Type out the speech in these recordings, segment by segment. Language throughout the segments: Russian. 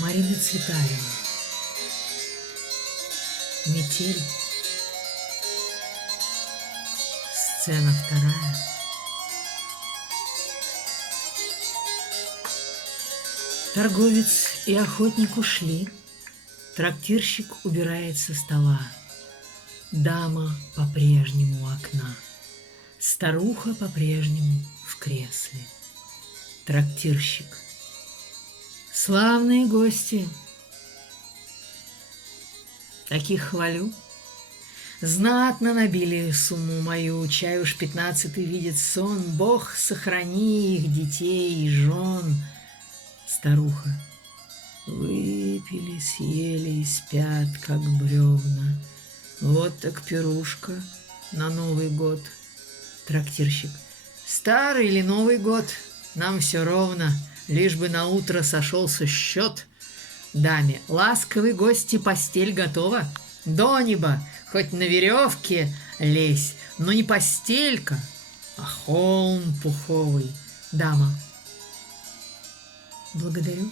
Марина Цветаева. Метель. Сцена вторая. Торговец и охотник ушли. Трактирщик убирает со стола. Дама по-прежнему у окна. Старуха по-прежнему в кресле. Трактирщик. Славные гости. Таких хвалю. Знатно набили сумму мою, чай уж 15-й видит сон. Бог сохрани их детей и жен. Старуха. Выпили, съели и спят, как бревна. Вот так пирушка на Новый год. Трактирщик. Старый или Новый год, нам все ровно, лишь бы на утро сошелся счет. Даме. Ласковые гости, постель готова. До неба, хоть на веревке лезь, но не постелька, а холм пуховый. Дама. Благодарю.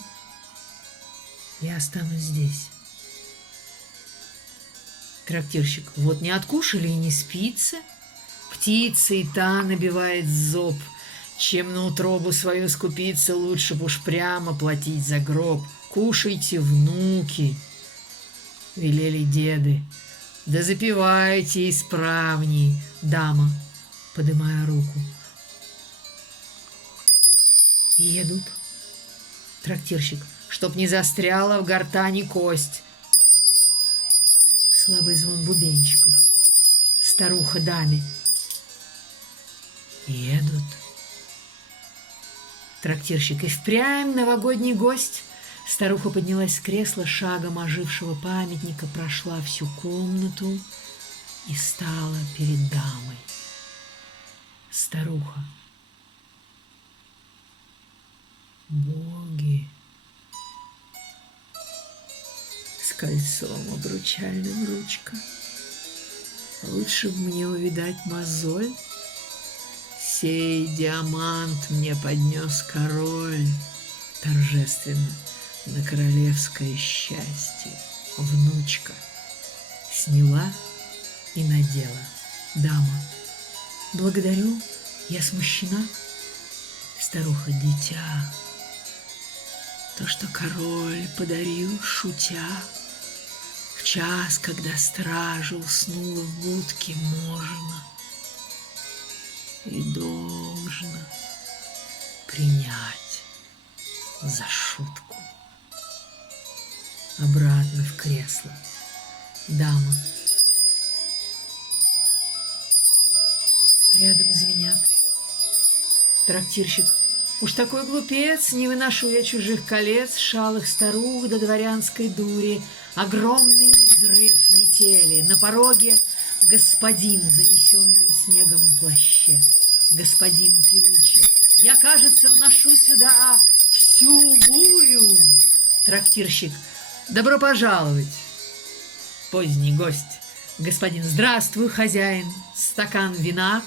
Я останусь здесь. Трактирщик. Вот не откушали и не спится. Птица и та набивает зоб. Чем на утробу свою скупиться, лучше б уж прямо платить за гроб. Кушайте, внуки, велели деды. Да запивайте исправней. Дама, подымая руку. Едут. Трактирщик. Чтоб не застряла в гортани кость. Слабый звон бубенчиков. Старуха даме. Едут. Трактирщик. И впрямь новогодний гость. Старуха поднялась с кресла, шагом ожившего памятника, прошла всю комнату и стала перед дамой. Старуха. Боги. С кольцом обручальным ручка. Лучше б мне увидать мозоль. Сей диамант мне поднес король торжественно на королевское счастье. Внучка сняла и надела. Дама. Благодарю, я смущена. Старуха. Дитя, то, что король подарил, шутя, в час, когда стража уснула в будке, можно и должно принять за шутку. Обратно в кресло. Дама. Рядом звенят. Трактирщик. Уж такой глупец, не выношу я чужих колец, шалых старух до дворянской дури. Огромный взрыв метели. На пороге господин в занесенном снегом плаще. Господин певуче. Я, кажется, вношу сюда всю бурю. Трактирщик. Добро пожаловать, поздний гость. Господин. Здравствуй, хозяин. Стакан вина.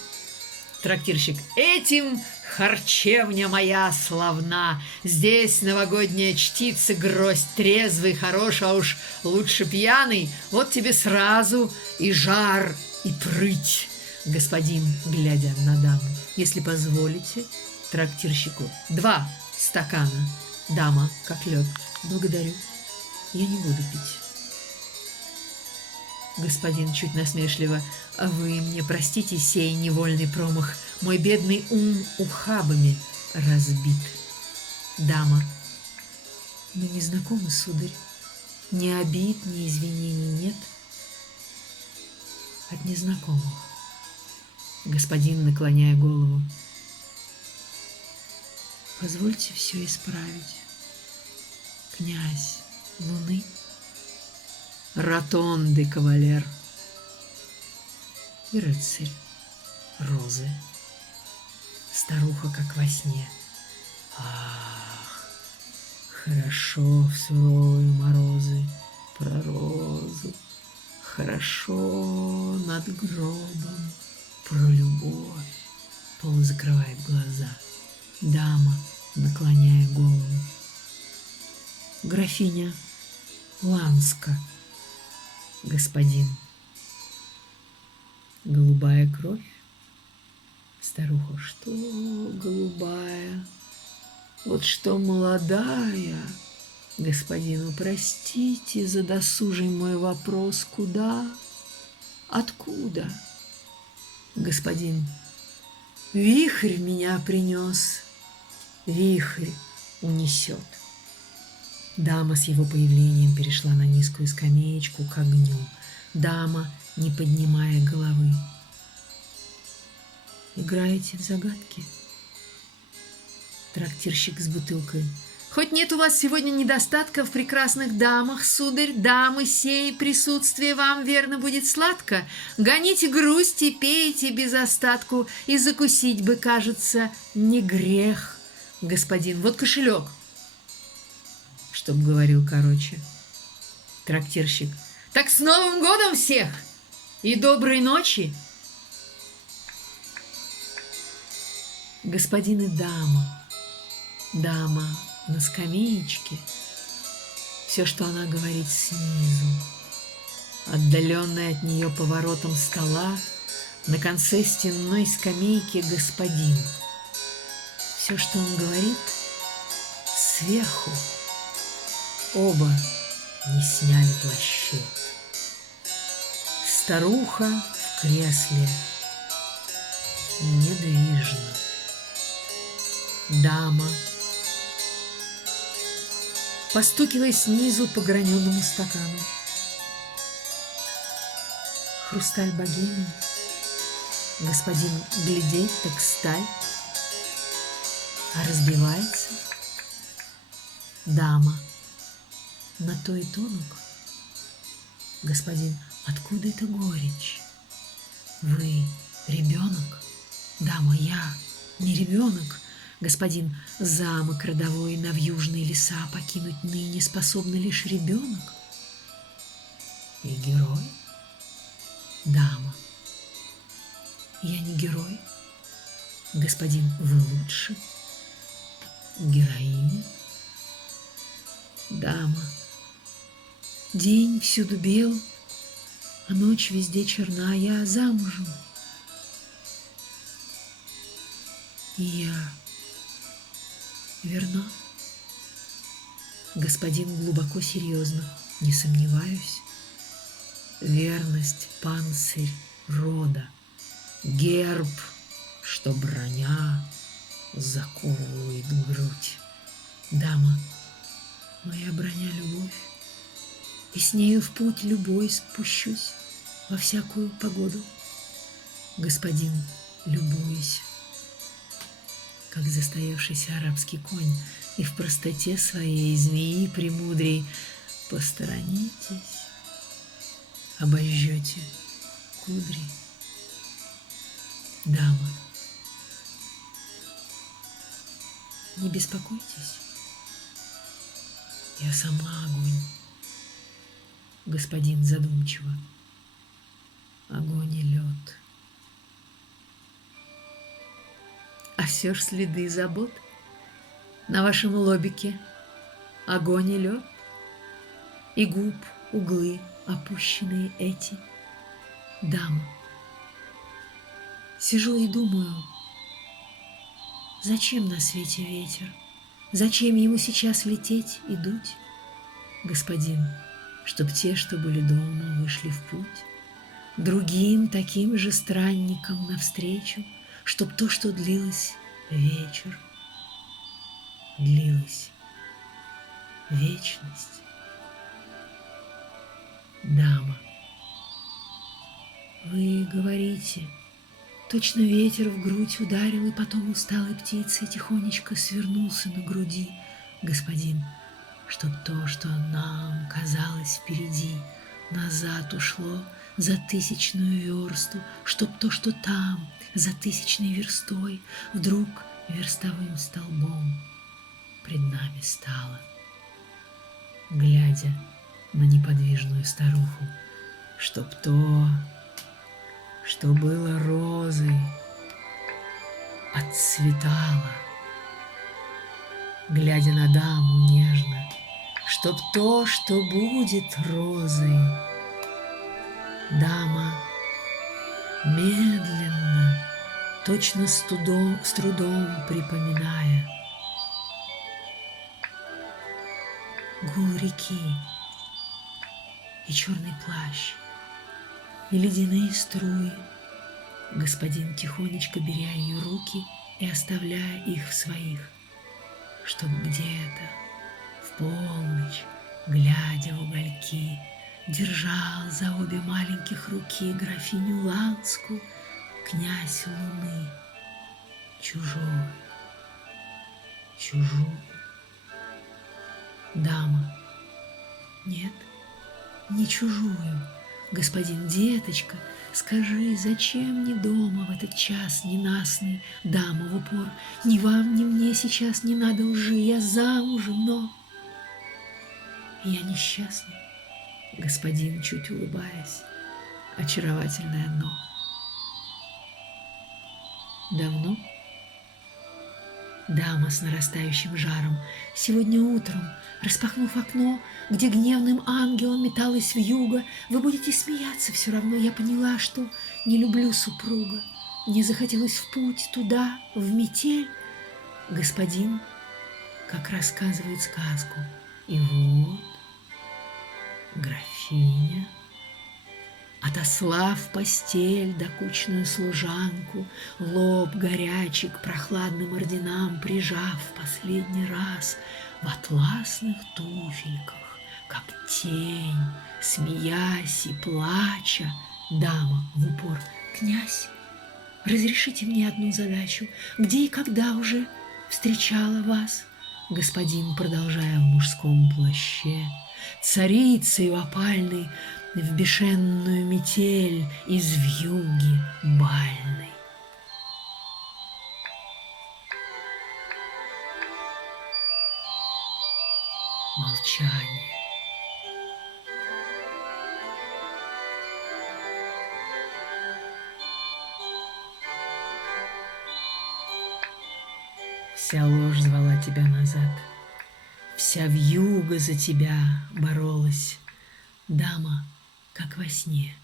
Трактирщик. Этим харчевня моя славна. Здесь новогодняя чтица гроздь. Трезвый, хорош, а уж лучше пьяный. Вот тебе сразу и жар, и прыть. Господин, глядя на даму. Если позволите. Трактирщику. 2 стакана. Дама, как лед. Благодарю. Я не буду пить. Господин чуть насмешливо. Вы мне простите сей невольный промах. Мой бедный ум ухабами разбит. Дама. Мы не знакомы, сударь. Ни обид, ни извинений нет. От незнакомых. Господин, наклоняя голову. Позвольте все исправить. Князь Луны. Ротонды кавалер. И рыцарь Розы. Старуха, как во сне. Ах, хорошо в суровые морозы про розу. Хорошо над гробом про любовь. Полузакрывает глаза. Дама, наклоняя голову. графиня Ланска, господин. Голубая кровь? Старуха, что голубая? Вот что молодая. Господину, простите за досужий мой вопрос. Куда? Откуда? Господин, вихрь меня принес, вихрь унесет. Дама с его появлением перешла на низкую скамеечку к огню. Дама, не поднимая головы. Играете в загадки? Трактирщик с бутылкой. Хоть нет у вас сегодня недостатка в прекрасных дамах, сударь, дамы сей, присутствие вам, верно, будет сладко. Гоните грусть и пейте без остатку, и закусить бы, кажется, не грех. Господин, вот кошелек. Чтоб говорил короче. Трактирщик. Так с Новым годом всех! И доброй ночи! Господин и дама. Дама на скамеечке. Все, что она говорит, снизу. Отдаленный от нее поворотом стола, на конце стенной скамейки господин. Все, что он говорит, сверху. Оба не сняли плащи. Старуха в кресле недвижна. Дама, постукивая снизу по граненому стакану. Хрусталь богини. Господин, глядеть, так сталь. А разбивается. Дама, на то и тонок. Господин, откуда эта горечь? Вы ребенок? Дама, я не ребенок. Господин, замок родовой на вьюжные леса покинуть ныне способны лишь ребенок. И герой? Дама, я не герой. Господин, вы лучше. Героиня? Дама, день всюду бел, а ночь везде черна. Я замужем. И я верна. Господин глубоко серьезно. Не сомневаюсь. Верность — панцирь рода, герб, что броня заковывает грудь. Дама, моя броня — любовь, и с нею в путь любой спущусь во всякую погоду. Господин, любуюсь, как застоявшийся арабский конь, и в простоте своей змеи премудрей посторонитесь, обожжете кудри. Дама, не беспокойтесь, я сама огонь. Господин задумчиво. Огонь и лед. А все ж следы забот на вашем лобике. Огонь и лед. И губ углы опущенные эти. Дама. Сижу и думаю, зачем на свете ветер? Зачем ему сейчас лететь и дуть? Господин, чтоб те, что были дома, вышли в путь, другим таким же странникам навстречу, чтоб то, что длилось вечер, длилось вечность. Дама, вы говорите, точно ветер в грудь ударил, и потом усталой птицей тихонечко свернулся на груди. Господин, чтоб то, что нам казалось впереди, назад ушло за тысячную версту, чтоб то, что там, за тысячной верстой, вдруг верстовым столбом пред нами стало. Глядя на неподвижную старуху, чтоб то, что было розой, отцветало. Глядя на даму нежно, чтоб то, что будет розой. Дама медленно, точно с трудом припоминая гул реки и черный плащ, и ледяные струи, господин тихонечко беря ее руки и оставляя их в своих, чтоб где-то в полночь, глядя в угольки, держал за обе маленьких руки графиню Ланскую, князь Луны, чужую. Дама: нет, не чужую. Господин, деточка, скажи, зачем не дома в этот час ненастный? Дама в упор: ни вам, ни мне сейчас не надо лжи, я замужем, но я несчастный. Господин, чуть улыбаясь, очаровательное «но». Давно? Дама с нарастающим жаром: сегодня утром, распахнув окно, где гневным ангелом металась вьюга, вы будете смеяться все равно. Я поняла, что не люблю супруга. Мне захотелось в путь туда, в метель. Господин, как рассказывает сказку. И вот графиня, отослав в постель докучную служанку, лоб горячий к прохладным орденам прижав в последний раз, в атласных туфельках, как тень, смеясь и плача, дама в упор: князь, разрешите мне одну задачу, где и когда уже встречала вас? Господин, продолжая в мужском плаще, царицею опальной, в бешенную метель из вьюги бальной. Молчание. Вся ложь звала тебя назад, вся вьюга за тебя боролась. Дама, как во сне,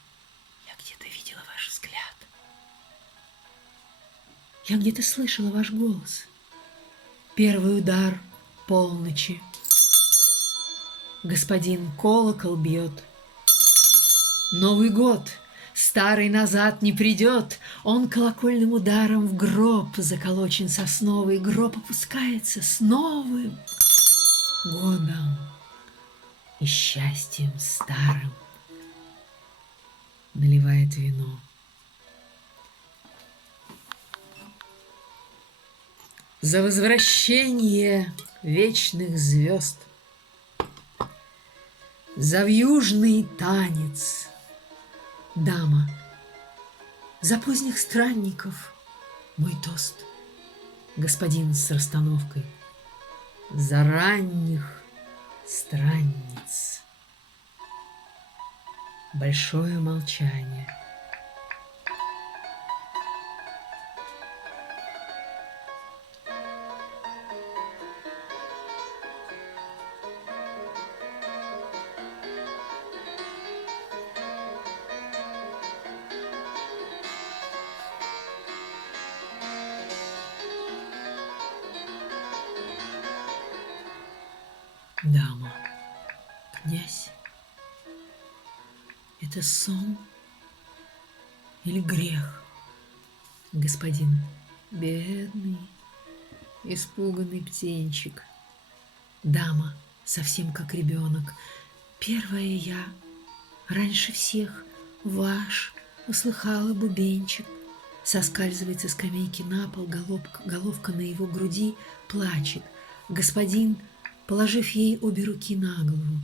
я где-то видела ваш взгляд. Я где-то слышала ваш голос. Первый удар полночи. Господин, колокол бьет. Новый год, старый назад не придет. Он колокольным ударом в гроб заколочен сосновый. Гроб опускается с новым годом и счастьем старым. Наливает вино. За возвращение вечных звезд, за вьюжный танец. Дама, за поздних странников мой тост. Господин с расстановкой: за ранних странниц. Большое молчание. Дама, князь, это сон или грех? Господин, бедный, испуганный птенчик. Дама, совсем как ребенок: первая я, раньше всех, ваш, услыхала бубенчик. Соскальзывает со скамейки на пол, головка на его груди, плачет. Господин, положив ей обе руки на голову,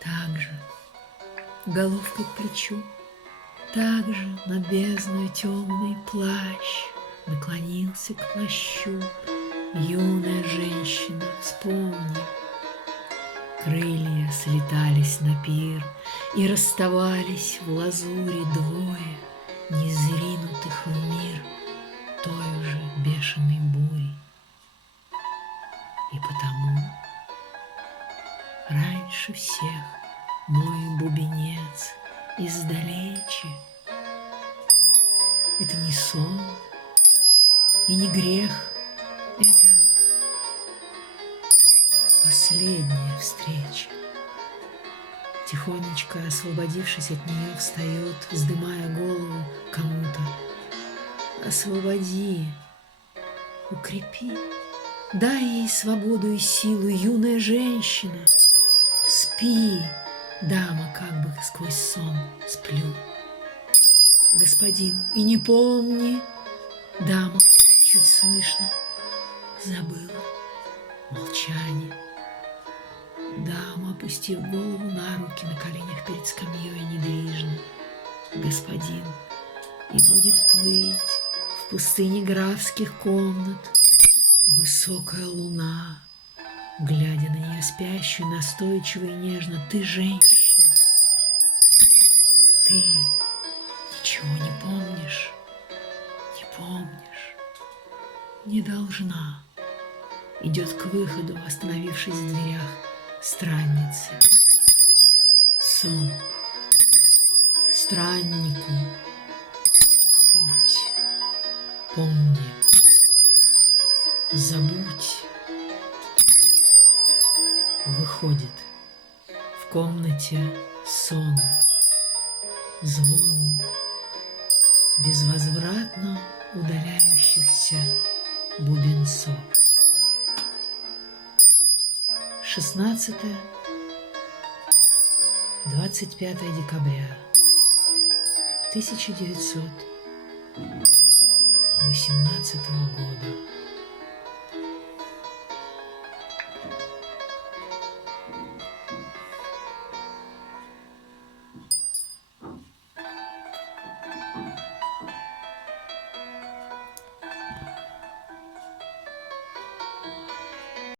так же, головкой к плечу, так же над бездной темный плащ наклонился к плащу. Юная женщина, вспомни, крылья слетались на пир и расставались в лазури двое, незринутых в мир той уже бешеной бурей. И потому дальше всех мой бубенец издалече. Это не сон и не грех, это последняя встреча. Тихонечко освободившись от нее, встает, вздымая голову кому-то. Освободи, укрепи, дай ей свободу и силу, юная женщина. Спи, дама, как бы сквозь сон сплю. Господин, и не помни, дама, чуть слышно, забыла молчание. Дама, опустив голову на руки, на коленях перед скамьей недвижно. Господин, и будет плыть в пустыне графских комнат высокая луна, глядя на нее спящую, настойчиво и нежно. Ты женщина, ты ничего не помнишь, не должна. Идет к выходу, остановившись в дверях, странница. Сон страннику путь, помни, забудь. Выходит в комнате сон, звон безвозвратно удаляющихся бубенцов. 16-25 декабря 1918 года.